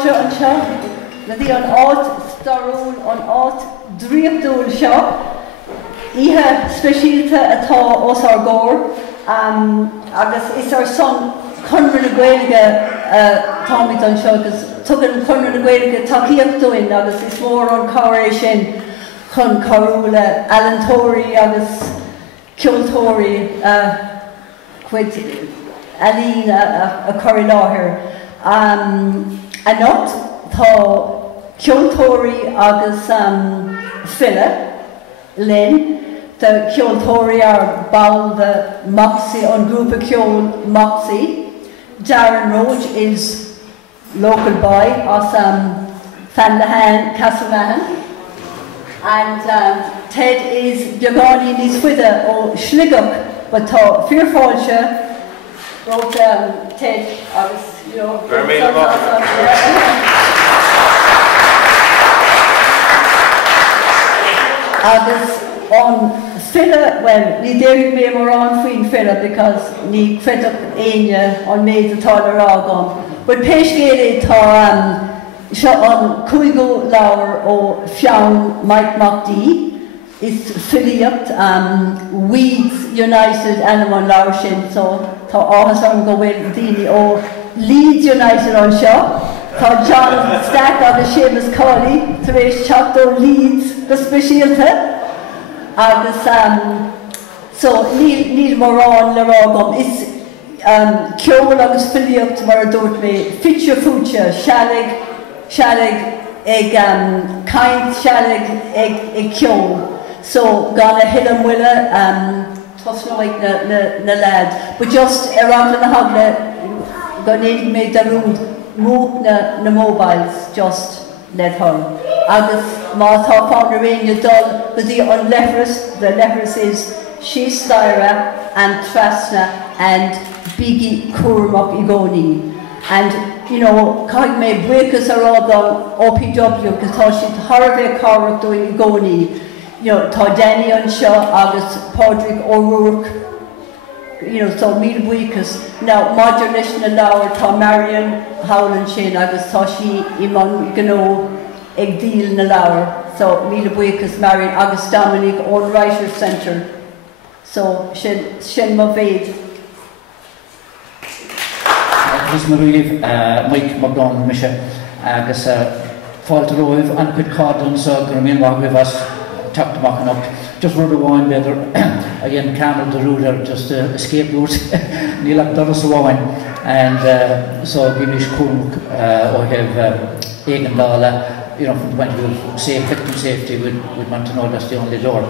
fáilse an seo, na dí an áit starúil an áit dríomhdúil seo, ihe speisialta atá os ar góir, agus is ar son chunra na Gaeilge táimid an seo, agus tugann chunra na Gaeilge takeíochtúin, agus is mór an cabhair sin chun carúla alantóirí agus ceoltóirí chuid alín a chuir láthair. Anot tá ceoltóirí agus fille linn the ceoltóirí ar ball the Moxie on grúpa ceol Moxie. Darren Roche is local boy as Fanlahan, Caislean. And Ted is Jagani in his wither or Schliguk, but Fearfalsha wrote Ted, you know, agus on filla, well, ni deri me more on fine filla because ni cred up anya on made the taller agon. But peshgere ta on Cuigo Lower or Fionn Mike MacDomhnaill is Philippe Weeds United Animal Larshin, so ta ahas on go with Dini or Leeds United on shop. Ta John Stack on the Seamus Colley, Therese Chapter Leeds the specialty. So Neil Moran Laragum is Ceol agus Philippe mar dúirt me Fitcha Fucha Shalig ag Kaint Shalig ag Ceol. So gana Hillam Willa Tosnoig na lad. But just around the hagla gana me darúd move na mobiles just let home. Agus má tá fáin aréine dul go dtí an lephris, the lephris is Sheestyra and Trasna and Biggie Kurmak Igoni. And, you know, kaig me breakers are all on OPW, because tá si Harvey Carrick doing Igoni. You know, tá Danny on Shaw, agus Padraig O'Rourke, you know, so mil breakers. Now, modernist na lawer, tá Marion Howland Shin, agus tá si Iman Gano, ag deal na lawer. So, mil breakers Marion, agus Dominic on Writer Centre. So, Shin Mavade. This Marie, Mike MacDomhnaill, Misha, agus Falter Roiv, and Quid Cardon, so Gramin Wagvivas, Tucked Mocking up, just rode a wine better, again, Campbell the Ruder, just escape route, Nilak Doris wine, and so Gimish Kurmuk, or have Egan Lala, you know, when we will say victim safety, we'd want to know that's the only door.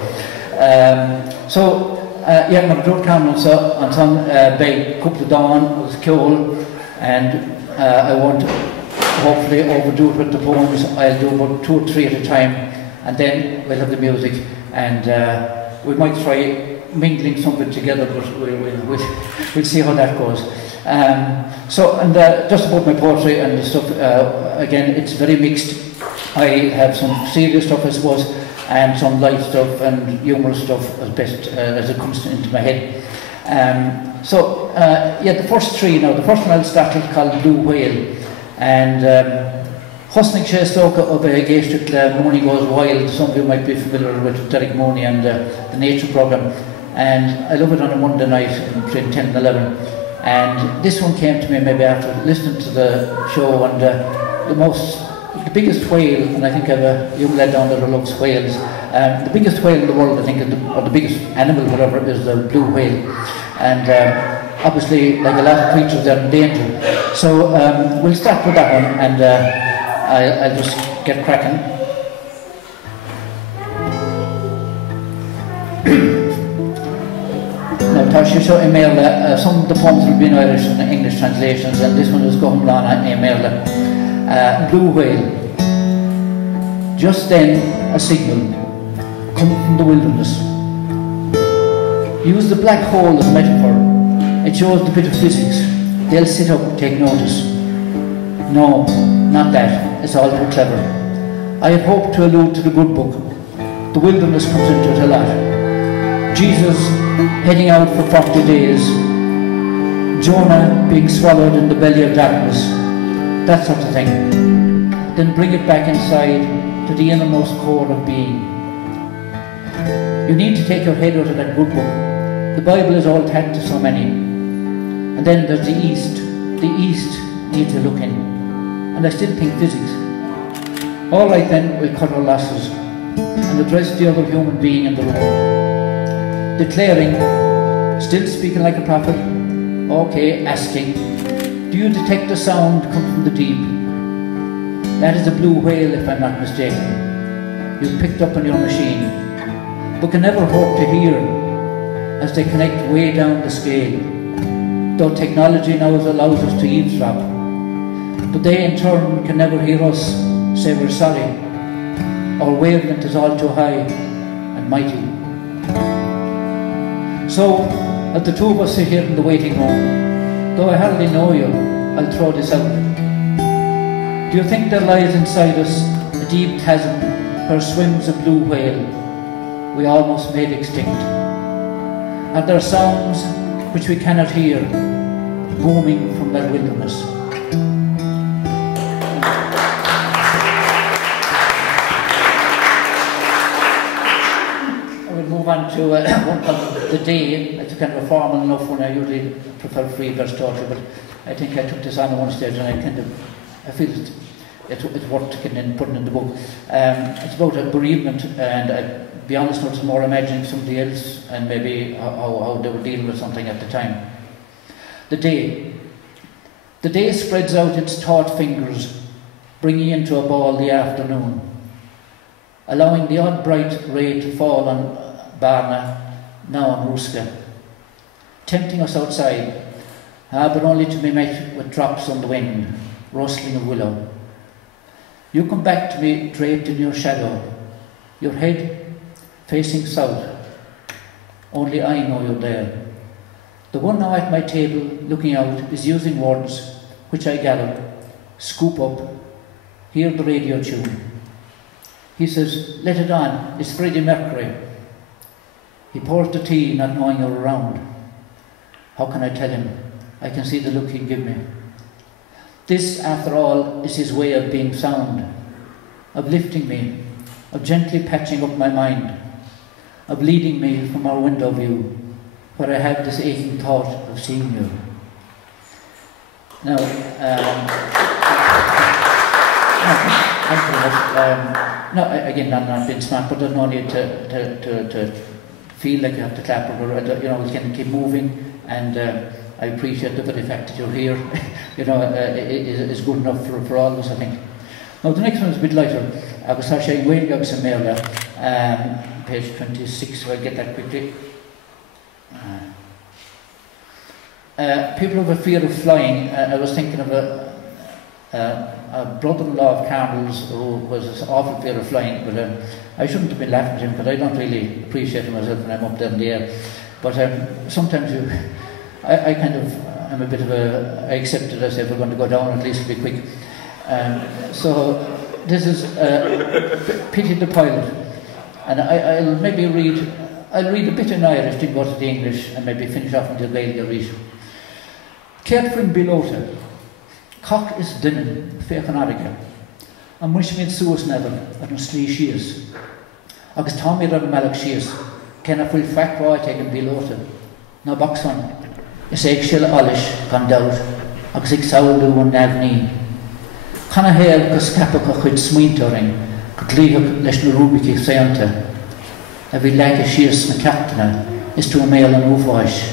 Yeah, my drove Cameron so on some by couple of dawn was cool, and I want to hopefully overdo it with the poems. I'll do about 2 or 3 at a time, and then we'll have the music, and we might try mingling something together, but we'll see how that goes. Just about my poetry and the stuff, again, it's very mixed. I have some serious stuff, I suppose, and some light stuff and humorous stuff as best as it comes into my head. Yeah, the first 3 now. The first one I'll start with called Blue Whale, and Hosnig Shestoka of a Gastric Mooney Goes Wild. Some of you might be familiar with Derek Mooney and the Nature Programme, and I love it on a Monday night between 10 and 11. And this one came to me maybe after listening to the show, and the biggest whale, and I think I have a young lad down there who loves whales. The biggest whale in the world, I think, or the biggest animal, whatever, is the blue whale. And obviously, like a lot of creatures, they're in danger. So we'll start with that one, and I'll just get cracking. Now, Tashi, so email some of the poems will be in Irish and English translations, and this one is going on email. Blue whale. Just then, a signal, come from the wilderness. Use the black hole as a metaphor. It shows the bit of physics. They'll sit up, take notice. No, not that. It's all too clever. I had hoped to allude to the good book. The wilderness comes into it a lot. Jesus heading out for 40 days. Jonah being swallowed in the belly of darkness. That sort of thing. then bring it back inside to the innermost core of being. You need to take your head out of that good book. The Bible is all taught to so many. And then there's the East. The East needs a look in. And I still think physics. All right then, we'll cut our losses and address the other human being in the room. Declaring, still speaking like a prophet, okay, asking, do you detect a sound come from the deep? That is a blue whale, if I'm not mistaken. You've picked up on your machine, but can never hope to hear as they connect way down the scale. Though technology now allows us to eavesdrop, but they in turn can never hear us say we're sorry. Our wavelength is all too high and mighty. So, as the two of us sit here in the waiting room, though I hardly know you, I'll throw this out. Do you think there lies inside us a deep chasm where swims a blue whale we almost made extinct? And there are sounds which we cannot hear booming from that wilderness. I will move on to one called The Day. It's kind of a formal enough one. I usually prefer free verse torture, but I think I took this on at one stage and I feel it's worth putting in the book. It's about a bereavement, and to be honest, I was more imagining somebody else and maybe how they were dealing with something at the time. The day. The day spreads out its taut fingers, bringing into a ball the afternoon, allowing the odd bright ray to fall on Barna, now on Ruska, tempting us outside, but only to be met with drops on the wind, rustling of willow. You come back to me draped in your shadow, your head facing south. Only I know you're there. The one now at my table looking out is using words which I gather, scoop up, hear the radio tune. He says, let it on, it's Freddie Mercury. He pours the tea, not knowing you're around. How can I tell him? I can see the look he'd give me. This, after all, is his way of being sound, of lifting me, of gently patching up my mind, of leading me from our window view, where I have this aching thought of seeing you. Now, no, again, I'm not being smart, but there's no need to feel like you have to clap or you know, we can keep moving, and I appreciate the very fact that you're here. You know, is good enough for all of us, I think. Now, the next one is a bit lighter. Agus tá sé Wayne agus an mail page 26, so I'll get that quickly. People have a fear of flying. I was thinking of a brother-in-law of Carmel's who was an awful fear of flying, but I shouldn't have been laughing at him, because I don't really appreciate him myself when I'm up there in the air. But sometimes I kind of, I'm a bit of I accept it as if we're going to go down, at least it'll be quick. So this is Pity the Pilot, and I'll maybe read a bit in Irish to go to the English and maybe finish off until Gaelic Reach. Ceartfrin Bilota, Cock is Dinan, Féchan Arica, and Wishmin Suas Neville, and Slee Shears. Agus Tommy Run Malak Shears, Kenna Full Fact Roy taken Bilota. Now Boxon, is Eggshell Alish, Gondout, Agus Exaulu and Navneen. Canna Hale, Cascapaca Chud Smintoring, Cotlihuk Leshna Rubiki Sayanta. Every like a Shears na Captaina is to a male and Uvash.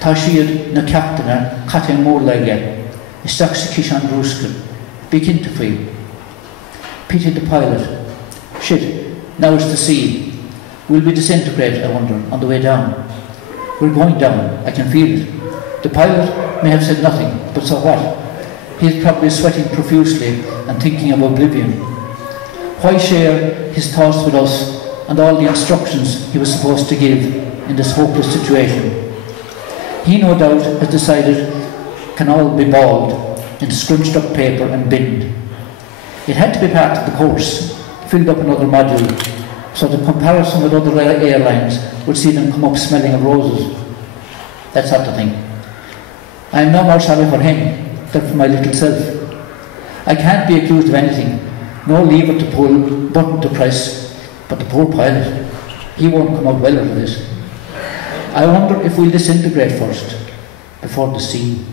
Tá siad na Captaina, Catin Morlege, is Saxa Kishan Bruskin, begin to free. Pity the Pilot. Shit, now it's the sea. We'll be disintegrated, I wonder, on the way down. We're going down, I can feel it. The pilot may have said nothing, but so what? He's probably sweating profusely and thinking of oblivion. Why share his thoughts with us and all the instructions he was supposed to give in this hopeless situation? He no doubt has decided can all be balled in scrunched up paper and binned. It had to be part of the course, filled up another module, so the comparison with other airlines would see them come up smelling of roses. That sort of thing. I am no more sorry for him than for my little self. I can't be accused of anything. No lever to pull, button to press, but the poor pilot, he won't come out well out of this. I wonder if we'll disintegrate first, before the sea.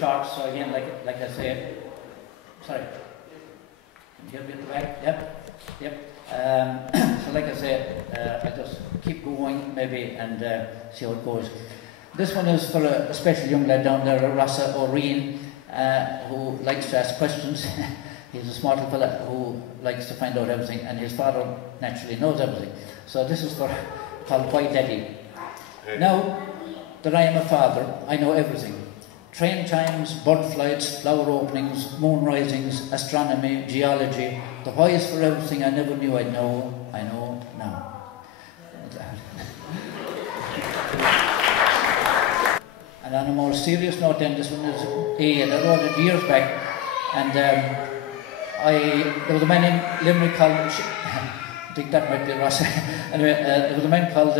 short, so again, like I say, sorry, can you get the back? Yep. So like I say, I just keep going maybe and see how it goes. This one is for a special young lad down there, Rasa O'Reen, who likes to ask questions. He's a smart little fella who likes to find out everything, and his father naturally knows everything. So this is called Why Daddy. Now that I am a father, I know everything. Train times, bird flights, flower openings, moon risings, astronomy, geology, the why is for everything I never knew I'd know, I know now. And on a more serious note then, this one is A, and I wrote it years back, and there was a man in Limerick called, I think that might be Roche. Anyway, there was a man called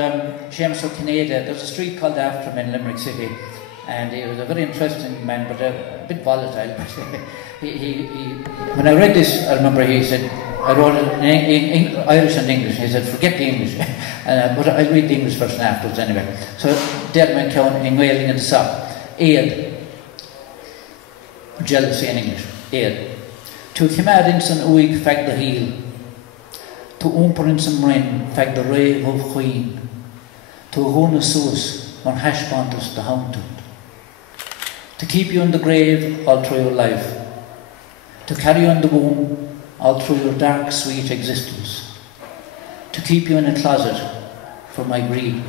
Seamus O'Kineda. There's a street called after him in Limerick City, and he was a very interesting man, but a bit volatile. But when I read this, I remember he said, I wrote it in Irish and English. He said, forget the English, but I'll read the English first and afterwards anyway. So, Darren count in wailing in the sock. Aid. Jealousy in English. Aid. To Kimad insan uig fag the heel. To umper insan rin fag the ray of queen. To hona sus on hashbantus the haunted. To keep you in the grave all through your life. To carry on the womb all through your dark, sweet existence. To keep you in a closet for my greed.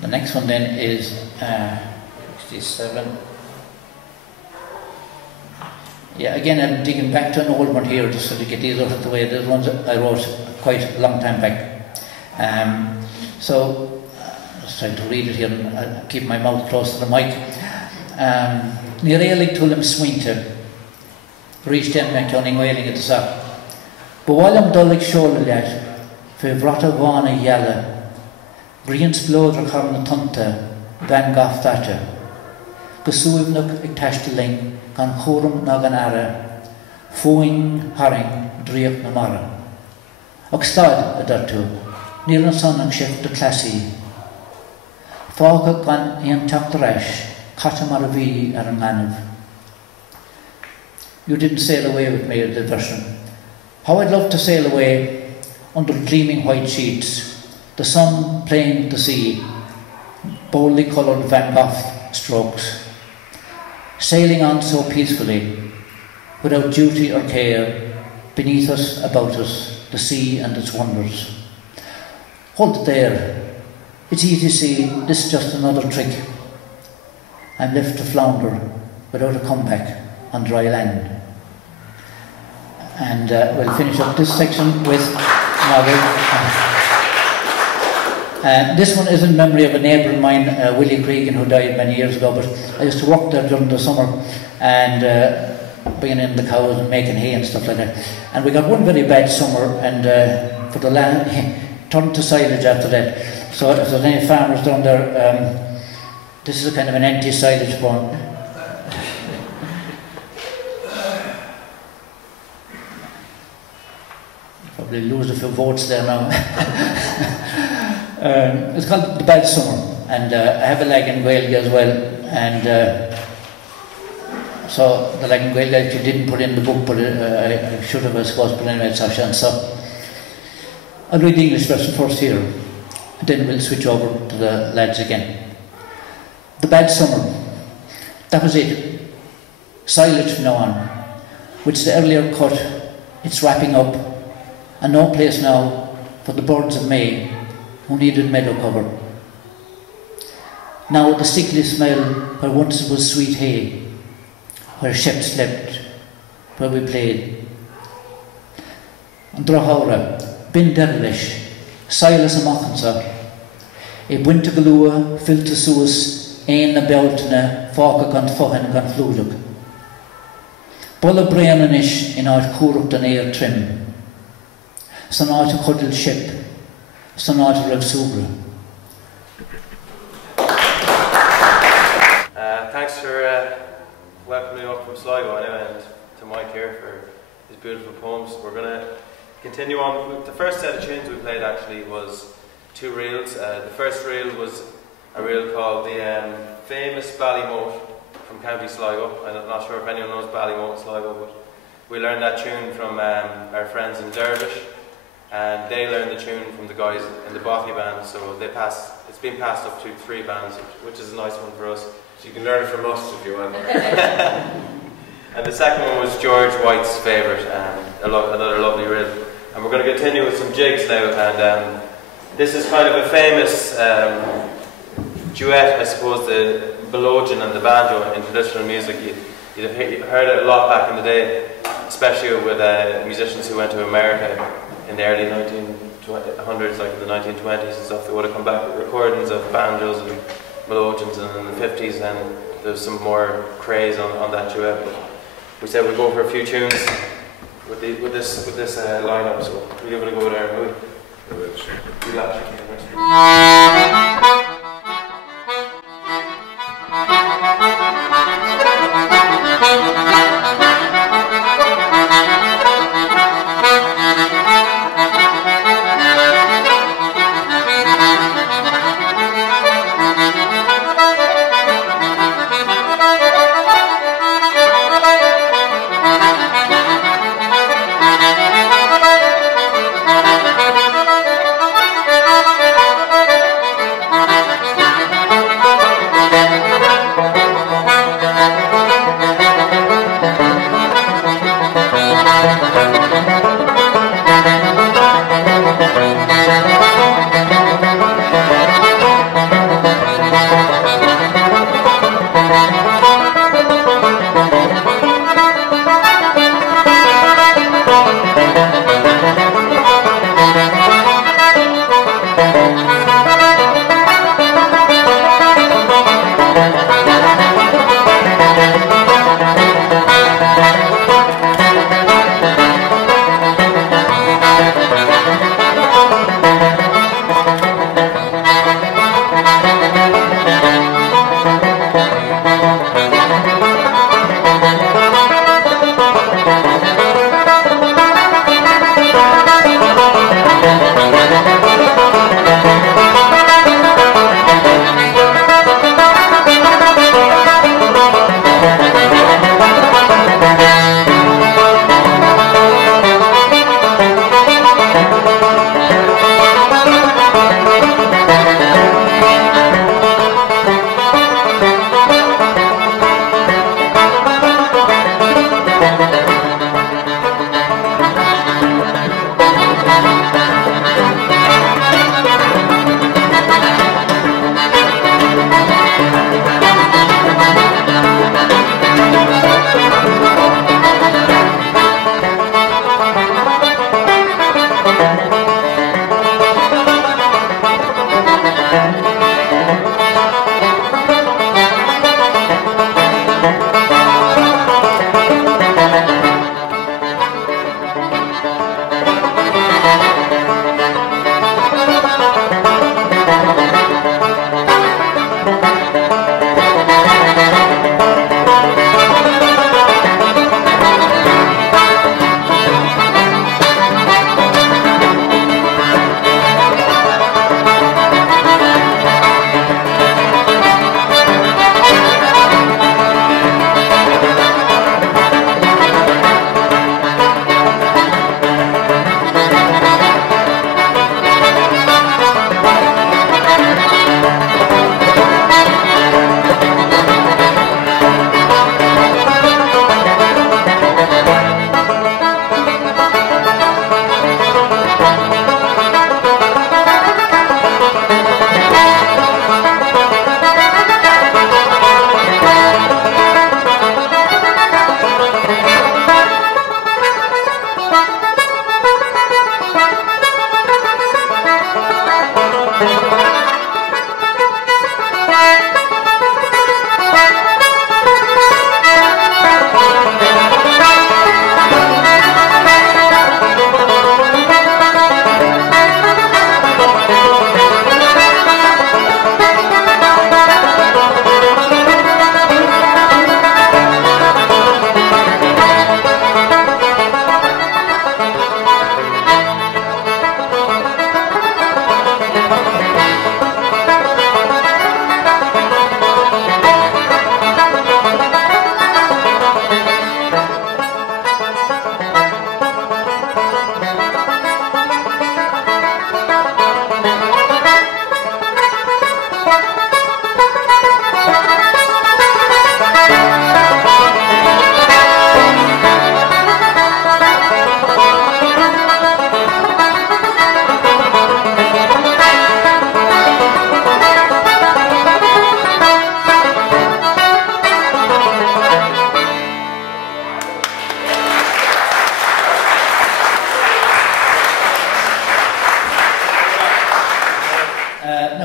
The next one then is 67. Yeah, again I'm digging back to an old one here just so to get these out of the way. There's ones I wrote quite a long time back. So, I was trying to read it here and I'll keep my mouth close to the mic. Ní réalaigh tuaim smaointe, rís den me ceann wailing at the sock. But while I'm dullig seola leat, fe bhrata bhána yalla, brians blódra carna tunta, van gaff thatcha, Gasuivnuk ag tashtaling, gan chorum na gan ara, fóing haring dríoch na mara. Og stad a dartu, níl na son ag shift de classy. Fága gan ian taptarash, katamar vi ar an manav. You didn't sail away with me, the version. How I'd love to sail away under gleaming white sheets, the sun playing the sea, boldly coloured Van Gogh strokes, sailing on so peacefully, without duty or care, beneath us, about us, the sea and its wonders. Hold it there. It's easy to see this is just another trick. I'm left to flounder without a comeback on dry land. And we'll finish up this section with another. This one is in memory of a neighbour of mine, Willie Cregan, who died many years ago, but I used to work there during the summer and bringing in the cows and making hay and stuff like that. And we got one very bad summer, and for the land, turned to silage after that. So if there's any farmers down there, this is a kind of an anti-silage poem. Probably lose a few votes there now. It's called The Bad Summer, and I have a leg in Gaeilge as well, and so the leg in Gaeilge I actually didn't put in the book, but I should have, I suppose, but anyway, it's Ashan. So I'll read the English version first here, and then we'll switch over to the lads again. The Bad Summer. That was it. Silage from now on. Which the earlier cut, it's wrapping up, and no place now for the birds of May who needed meadow cover. Now the sickly smell where once it was sweet hay, where Shep slept, where we played. And Droghora, Bin Derlish, Silas and Mochansa, a winter galua, filter suas, ein na beltna, fáca gan fohan gan flúlug. Bulla breananish in our cúruk dan air trim. San áit a cuddle ship, san áit a rev súbra. Thanks for welcoming me up from Sligo anyway, and to Mike here for his beautiful poems. We're going to continue on. The first set of tunes we played actually was two reels. The first reel was a reel called the famous Ballymote from County Sligo. I'm not sure if anyone knows Ballymote in Sligo, but we learned that tune from our friends in Dervish, and they learned the tune from the guys in the Bothy band, so it's been passed up to 3 bands, which is a nice one for us. So you can learn it from us if you want. And the second one was George White's favourite, another lovely reel. And we're going to continue with some jigs now, and this is kind of a famous duet, I suppose, the Belogian and the banjo in traditional music. You'd have heard it a lot back in the day. especially with musicians who went to America in the early 1900s, like in the 1920s and stuff. They would have come back with recordings of banjos and melodeons, and in the 50s then there was some more craze on that duet. But we said we'd go for a few tunes with this lineup, so we'll give it a go there. We'll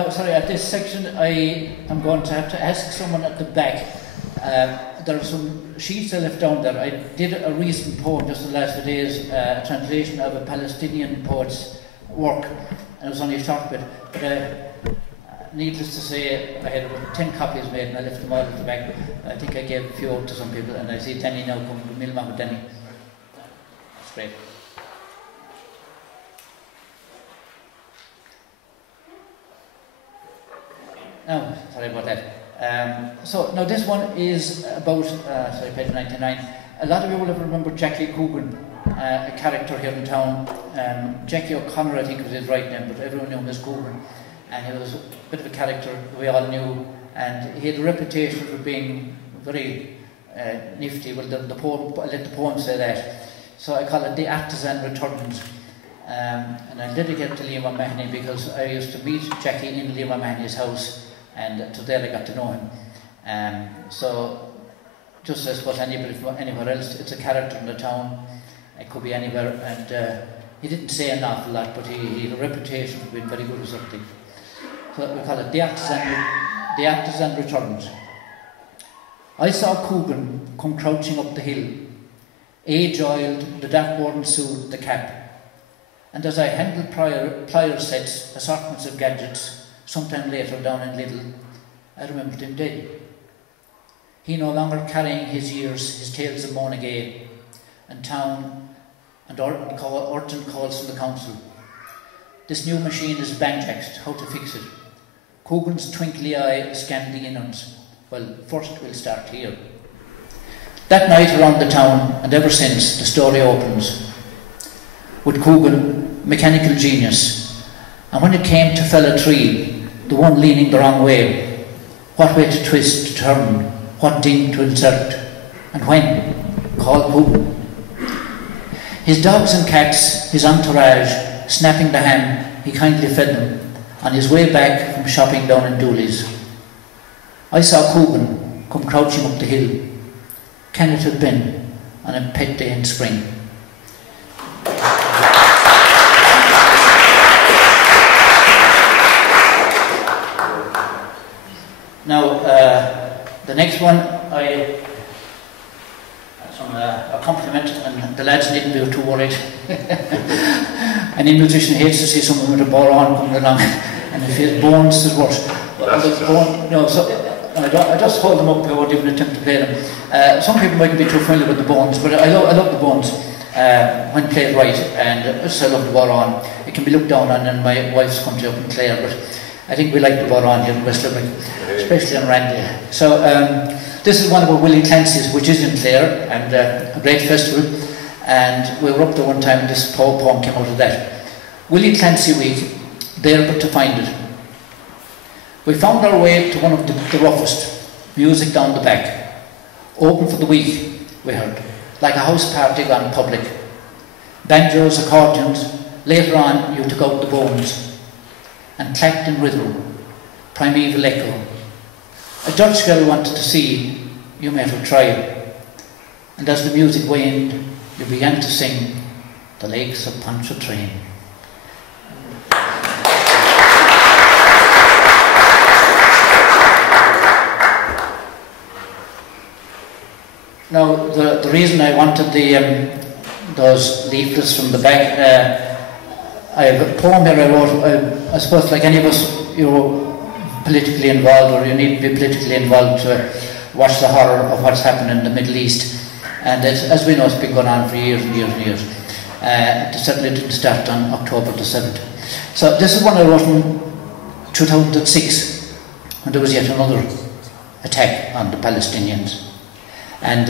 Now, sorry, at this section, I am going to have to ask someone at the back. There are some sheets I left down there. I did a recent poem just the last few days, a translation of a Palestinian poet's work, and it was only a short bit. But needless to say, I had about 10 copies made, and I left them all at the back. I think I gave a few out to some people, and I see Danny now coming to Milma with Danny. That's great. Now, sorry about that. So now this one is about, sorry, page 99. A lot of you will have remembered Jackie Coogan, a character here in town. Jackie O'Connor, I think was his right name, but everyone knew him as Coogan. And he was a bit of a character we all knew, and he had a reputation for being very nifty. Well, the poem, I let the poem say that. So I call it The Artisan Returns. And I dedicate it to Liam O'Mahony because I used to meet Jackie in Liam O'Mahony's house, and today I got to know him. So, just as was anybody from anywhere else, it's a character in the town. It could be anywhere, and he didn't say an awful lot, but he had a reputation for being very good at something. So we call it The Artisan Returns. I saw Coogan come crouching up the hill, age-oiled, the dark-worn suit, the cap. And as I handled plier sets, assortments of gadgets, sometime later down in Lidl, I remembered him dead. He no longer carrying his years, his tales of Monaghan, and town, and urgent calls from the council. This new machine is banjaxed, how to fix it? Coogan's twinkly eye scanned the innards. Well, first we'll start here. That night around the town, and ever since, the story opens. With Coogan, mechanical genius, and when it came to fell a tree, the one leaning the wrong way, what way to twist, to turn, what ding to insert, and when, call Coogan. His dogs and cats, his entourage, snapping the ham, he kindly fed them, on his way back from shopping down in Dooley's. I saw Coogan come crouching up the hill. Can it have been on a pet day in spring? Now, the next one, a compliment, and the lads needn't be too worried. Any musician hates to see someone with a ball on coming along, and if he has bones, it's worse. I just hold them up, I won't even attempt to play them. Some people mightn't be too familiar with the bones, but I love the bones when played right, and I love the ball on. It can be looked down on in my wife's country up in Clare, but I think we like the ball on here in West Limerick, especially on Randy. So this is one of our Willie Clancy's, which is in Clare, and a great festival, and we were up there one time and this poem came out of that. Willie Clancy Week, there but to find it. We found our way to one of the roughest, music down the back. Open for the week, we heard, like a house party gone public. Banjos, accordions, later on you took out the bones, and clacked in rhythm, primeval echo. A Dutch girl wanted to see, you might have tried. And as the music waned, you began to sing the lakes of Pontchartrain. Now, the reason I wanted those leaflets from the back, I have a poem here I wrote. I suppose like any of us, you're politically involved, or you need to be politically involved to watch the horror of what's happening in the Middle East. And as we know, it's been going on for years and years and years. It certainly didn't start on October the 7th. So this is one I wrote in 2006, when there was yet another attack on the Palestinians. And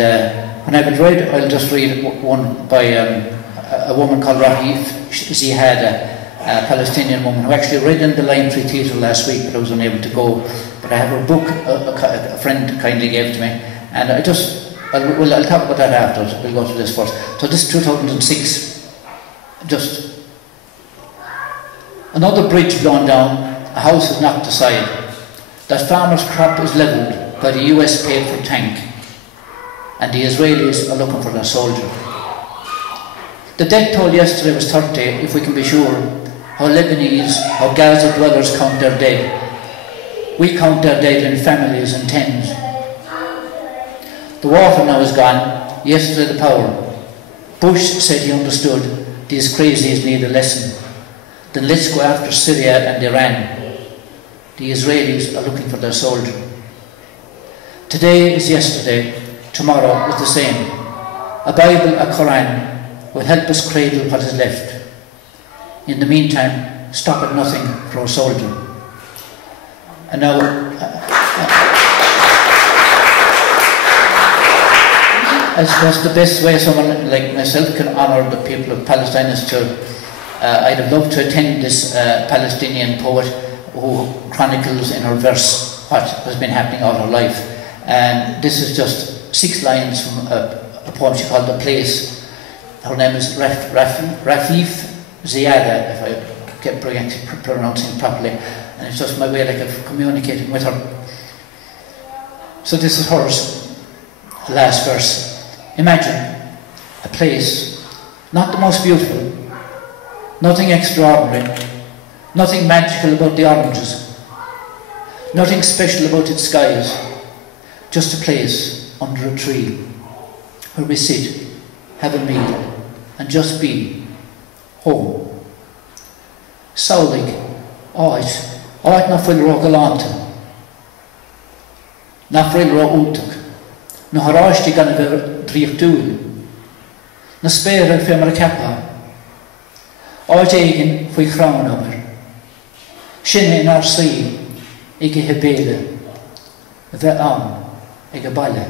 when I would read, I'll just read one by a woman called Roche. She had a Palestinian woman who actually read in the Lime Tree Theatre last week, but I was unable to go. But I have her book, a friend kindly gave to me, and I'll talk about that afterwards. We'll go to this first. So this is 2006. Just another bridge blown down, a house is knocked aside. That farmer's crop is levelled by the US paid for tank, and the Israelis are looking for their soldier. The death toll yesterday was 30, if we can be sure. How Lebanese, how Gaza dwellers count their dead. We count their dead in families and tens. The water now is gone, yesterday the power. Bush said he understood these crazies need a lesson. Then let's go after Syria and Iran. The Israelis are looking for their soldier. Today is yesterday, tomorrow is the same. A Bible, a Quran will help us cradle what is left. In the meantime, stop at nothing for our soldier. And now, I suppose the best way someone like myself can honour the people of Palestine is to, I'd have loved to attend this Palestinian poet who chronicles in her verse what has been happening all her life. And this is just 6 lines from a poem she called The Place. Her name is Rafif Ziada, if I get pronouncing properly. And it's just my way like of communicating with her. So this is hers, the last verse. Imagine a place, not the most beautiful, nothing extraordinary, nothing magical about the oranges, nothing special about its skies, just a place under a tree where we sit, have a meal, and just be home. Saulig, áit na fuil ro galanta, na fuil ro útach, na haráistí gan a dríoch dúil, na spéir fé mar a cepa, áit éigen faoi chrán amar, sin in ar sí ag a hebéile, a bheith am ag a baile.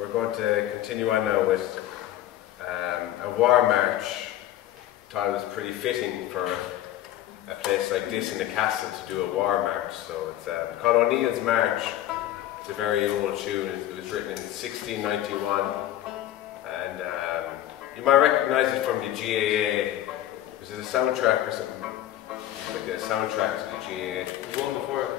we're going to continue on now with a war march. Thought it was pretty fitting for a place like this in the castle to do a war march. So it's called O'Neill's March. It's a very old tune. It was written in 1691, and you might recognise it from the GAA. This is a soundtrack or something, like a soundtrack to the GAA. There's one before it.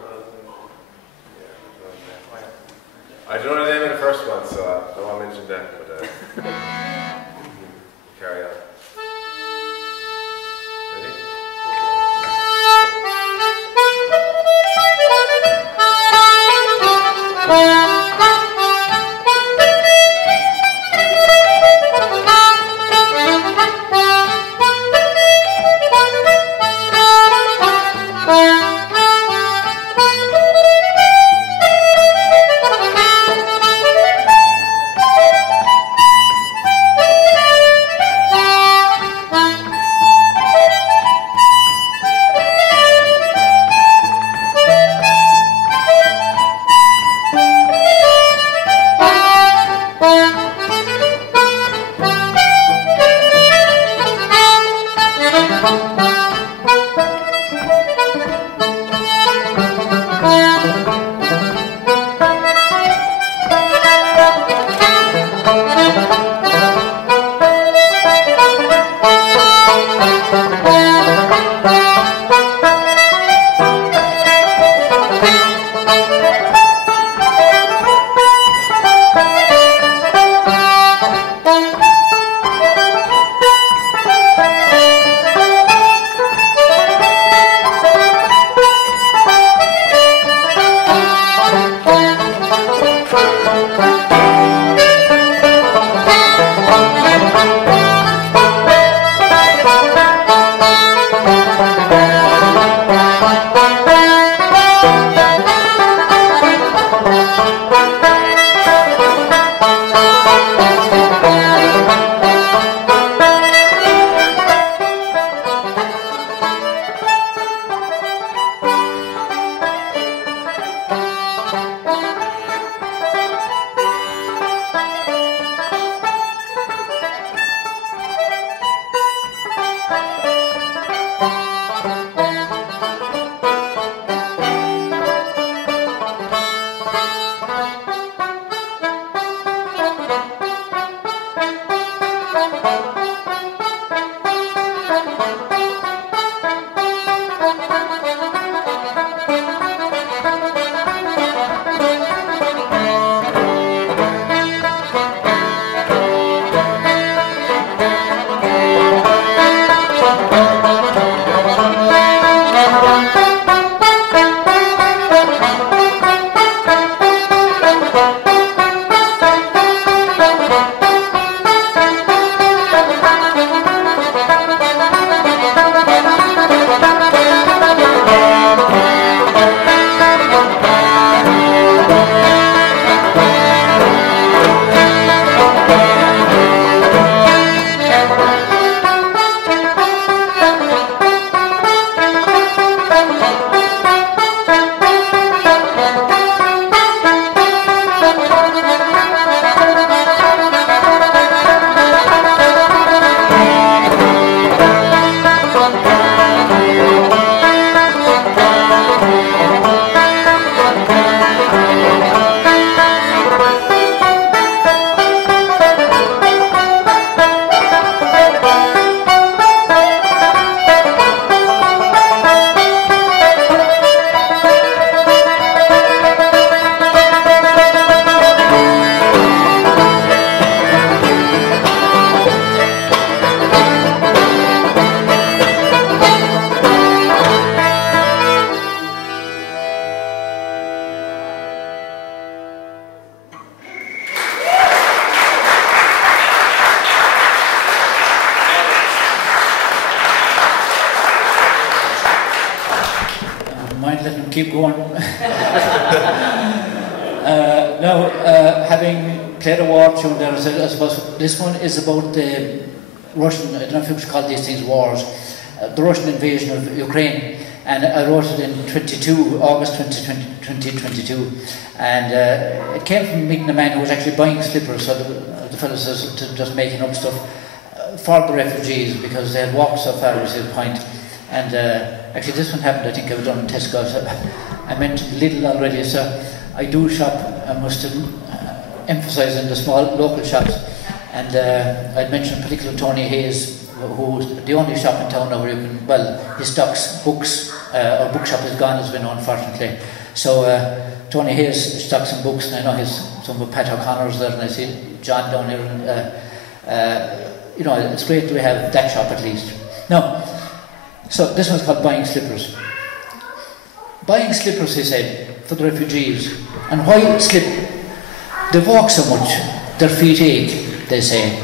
I don't know the name of the first one, so I don't want to mention that, but carry on. Ready? Mind letting them keep going. Now, having played a war tune there, I suppose this one is about the Russian, I don't know if you should call these things wars, the Russian invasion of Ukraine, and I wrote it in August 2022, and it came from meeting a man who was actually buying slippers, so the fellow says, just making up stuff for the refugees, because they had walked so far, was his point. And actually this one happened, I think I was done in Tesco, so I mentioned Lidl already, so I do shop, I must emphasise in the small local shops, and I'd mentioned particularly Tony Hayes, who's the only shop in town now where you can, well, he stocks books, our bookshop is gone, has been unfortunately, so Tony Hayes stocks some books, and I know he's some of Pat O'Connor's there, and I see John down here, and you know, it's great that we have that shop at least. Now, so this one's called Buying Slippers. Buying slippers, he said, for the refugees. And why slip? They walk so much, their feet ache, they say,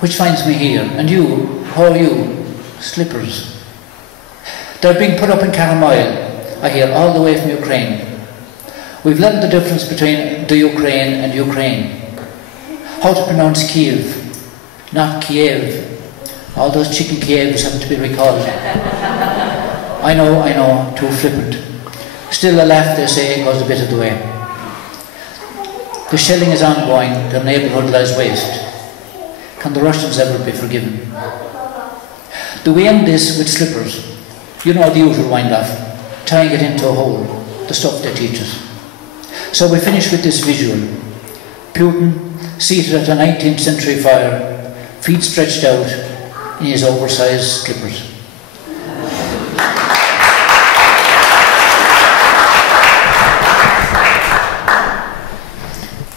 which finds me here. And you, how are you? Slippers. They're being put up in Carmyle, I hear, all the way from Ukraine. We've learned the difference between the Ukraine and Ukraine. How to pronounce Kiev, not Kiev. All those chicken Kievs have to be recalled. I know, too flippant. Still a laugh, they say, goes a bit of the way. The shelling is ongoing, their neighbourhood lies waste. Can the Russians ever be forgiven? Do we end this with slippers? You know the usual wind-off, tying it into a hole, the stuff they teach us. So we finish with this visual. Putin, seated at a 19th century fire, feet stretched out in his oversized slippers.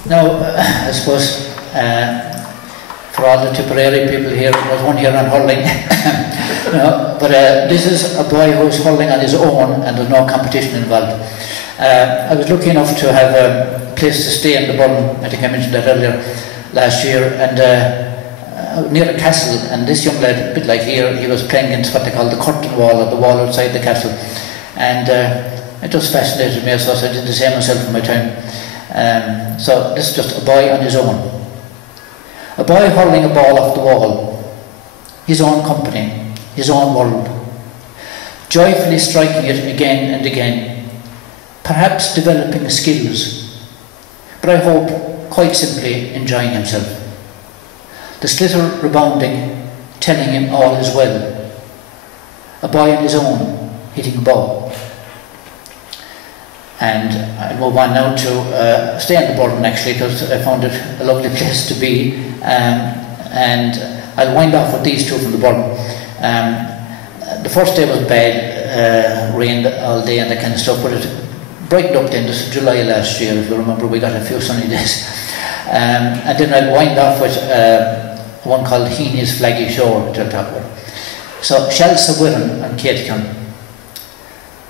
Now, I suppose for all the Tipperary people here, there's one here on hurling. No, but this is a boy who's hurling on his own, and there's no competition involved. I was lucky enough to have a place to stay in the Burn, I think I mentioned that earlier, last year, and near a castle, and this young lad, a bit like here, he was playing against what they call the curtain wall, or the wall outside the castle, and it just fascinated me, so I did the same myself in my time. So this is just a boy on his own. A boy hurling a ball off the wall, his own company, his own world, joyfully striking it again and again, perhaps developing skills, but I hope quite simply enjoying himself. The sliotar rebounding, telling him all is well. A boy on his own, hitting a ball. And I'll move on now to stay on the Burden actually, because I found it a lovely place to be. And I'll wind off with these two from the Burden. The first day was bad, rained all day and that kind of stuff, but it brightened up then. This was July last year, if you remember, we got a few sunny days. And then I'll wind off with one called Heaney's Flaggy Shore, which I'll talk about. So, Shells of Wirren and Caislean.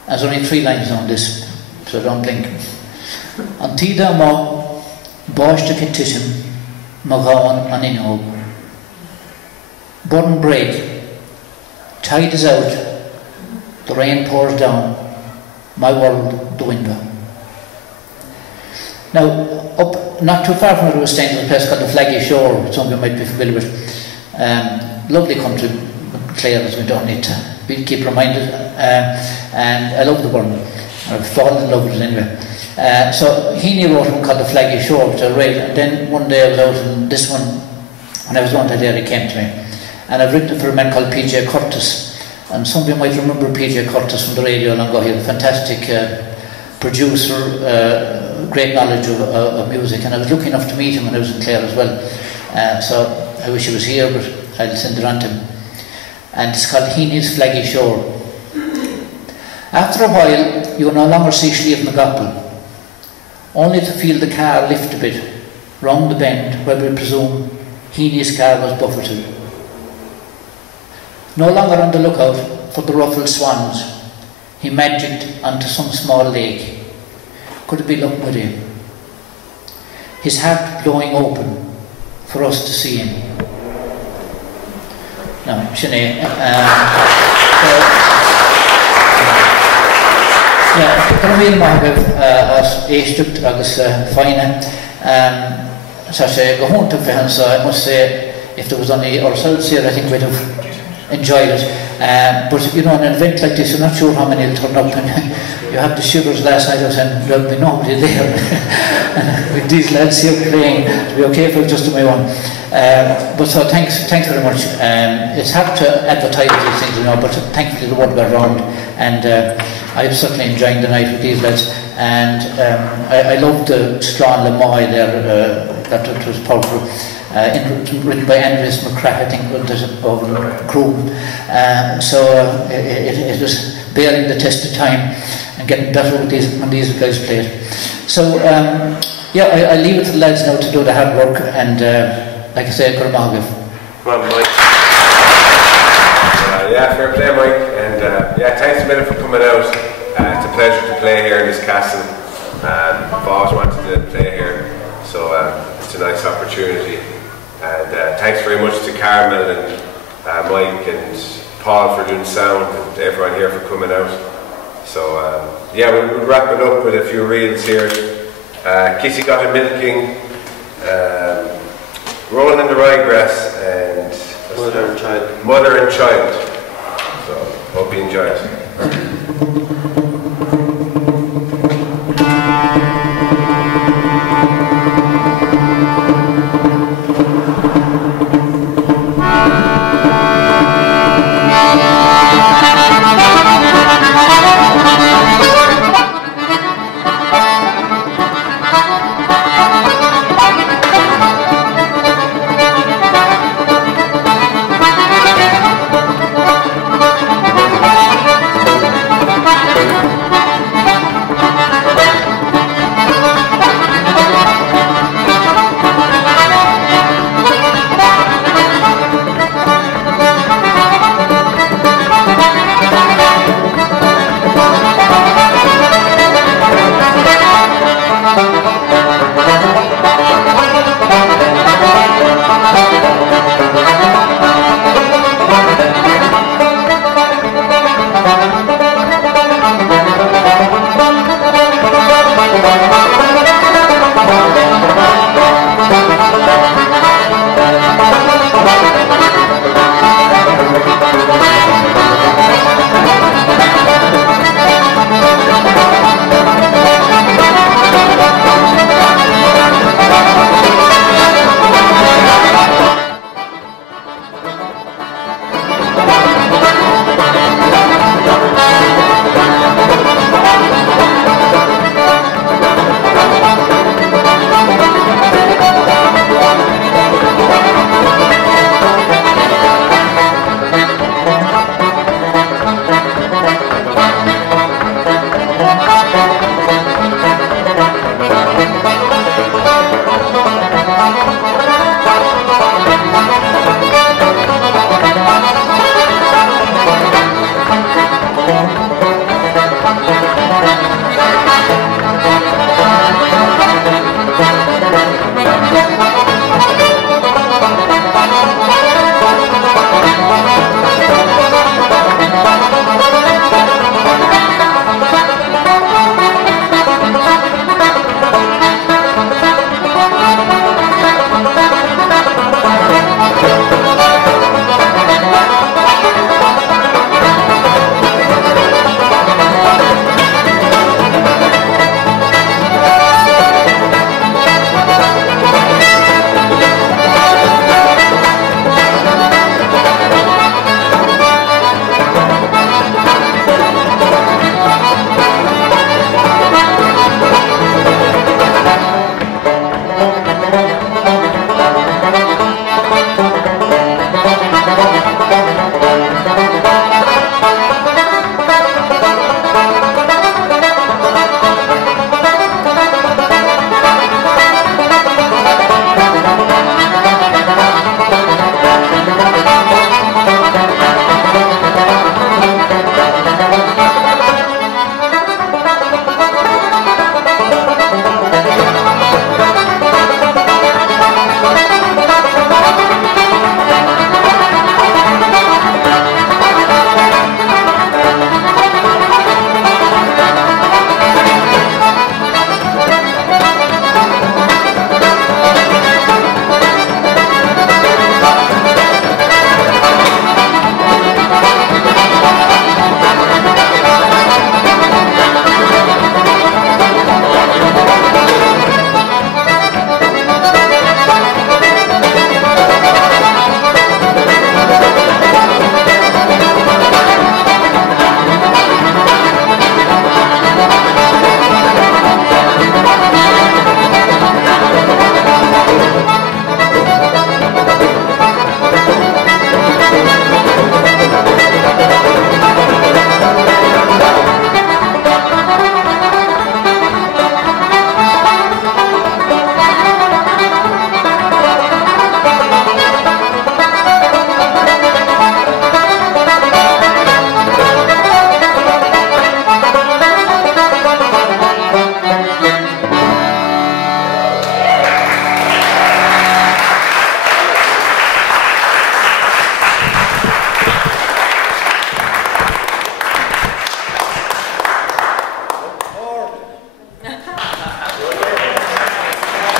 There's only 3 lines on this, so don't blink. An Tida Mo, Bosch to Kittition, Magawan and Inhob. Burden break, tide is out, the rain pours down, my world the window. Now, up not too far from where we were staying, there's a place called the Flaggy Shore, some of you might be familiar with. Lovely country, Clare, we don't need to keep reminded. And I love the Burn. I've fallen in love with it anyway. So Heaney wrote one called the Flaggy Shore, which I read, and then one day I was out, and this one, when I was on that day, it came to me. And I've written it for a man called P.J. Curtis. And some of you might remember P.J. Curtis from the radio long ago. He was a fantastic producer, great knowledge of music, and I was lucky enough to meet him when I was in Clare as well. So I wish he was here, but I'll send it on to him. And it's called Heaney's Flaggy Shore. After a while, you will no longer see Slieve McGoppel, only to feel the car lift a bit, round the bend where we presume Heaney's car was buffeted. No longer on the lookout for the ruffled swans, he magicked onto some small lake. Could it be Lochmuddy? His heart blowing open for us to see him. No, Sinead. Can we have as éisteacht agus fine? So I say, go home to Fihan, so I must say, if there was any ourselves here, I think we'd have enjoyed it. But you know, an event like this, you're not sure how many will turn up, and you have the shivers last night. I was saying there'll be nobody there. With these lads here playing, to be okay for just my own. But so thanks very much. It's hard to advertise these things, you know, but thankfully the word got around, and I'm certainly enjoying the night with these lads. And I loved the Strong Lamoy there. That was powerful. Written by Andres McCrack, I think, over Chrome. So it was bearing the test of time and getting better with when these guys played. So yeah, I leave it to the lads now to do the hard work, and like I say, good morning. Come on, Mike. Yeah, fair play, Mike, and yeah, thanks a minute for coming out. It's a pleasure to play here in this castle. I've always wanted to play here, so it's a nice opportunity. And thanks very much to Carmel and Mike and Paul for doing sound, and everyone here for coming out. So yeah, we'll wrap it up with a few reels here. Kissy Got a Milking, Rolling in the Ryegrass, and Mother and Child. Mother and Child. So hope you enjoy it.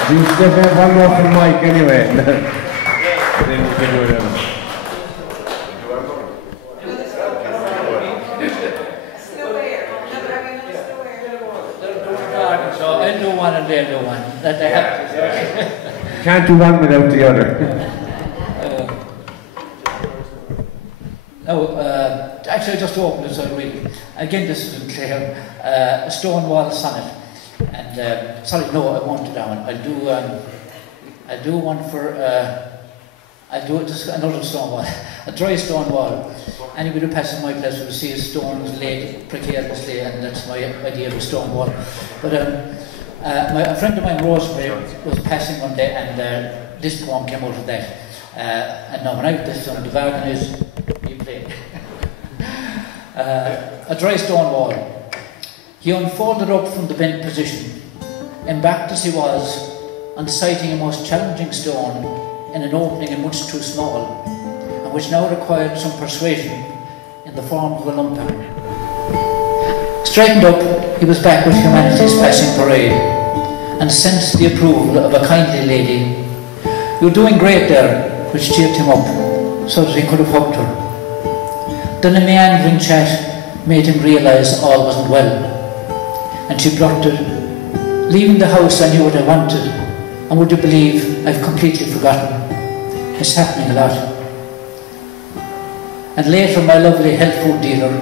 You still have one more from Mike anyway. Then we can do it then. So I'll do one and they'll do one. That they have to. Can't do one without the other. Actually, just to open this out really. Again, this isn't clear. A stone wall sonnet. And sorry, no, I won't do that one. I'll do one for. I'll do just another stone wall, a dry stone wall. Anybody who passes my place will see stones laid precariously, and that's my idea of a stone wall. But a friend of mine, Roche, was passing one day, and this poem came out of that. And now when I put this on, the bargain is you play. A dry stone wall. He unfolded up from the bent position, embarked as he was, on sighting a most challenging stone in an opening much too small, and which now required some persuasion in the form of a lumpen. Straightened up, he was back with humanity's passing parade, and sensed the approval of a kindly lady. "You're doing great there," which cheered him up, so that he could have hugged her. Then a meandering chat made him realise all wasn't well, and she blurted, "Leaving the house I knew what I wanted, and would you believe I've completely forgotten? It's happening a lot." And later my lovely health food dealer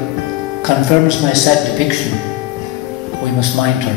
confirms my sad depiction. We must mind her.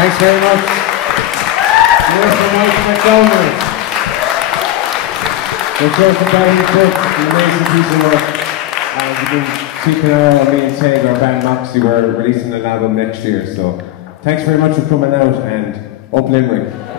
Thanks very much. Here's from Mike MacDomhnaill. We're sure to Darren Cook, an amazing piece of work. And we've been keeping our eye on me and Ted, our band Moxie. We're releasing an album next year. So thanks very much for coming out, and up Limerick.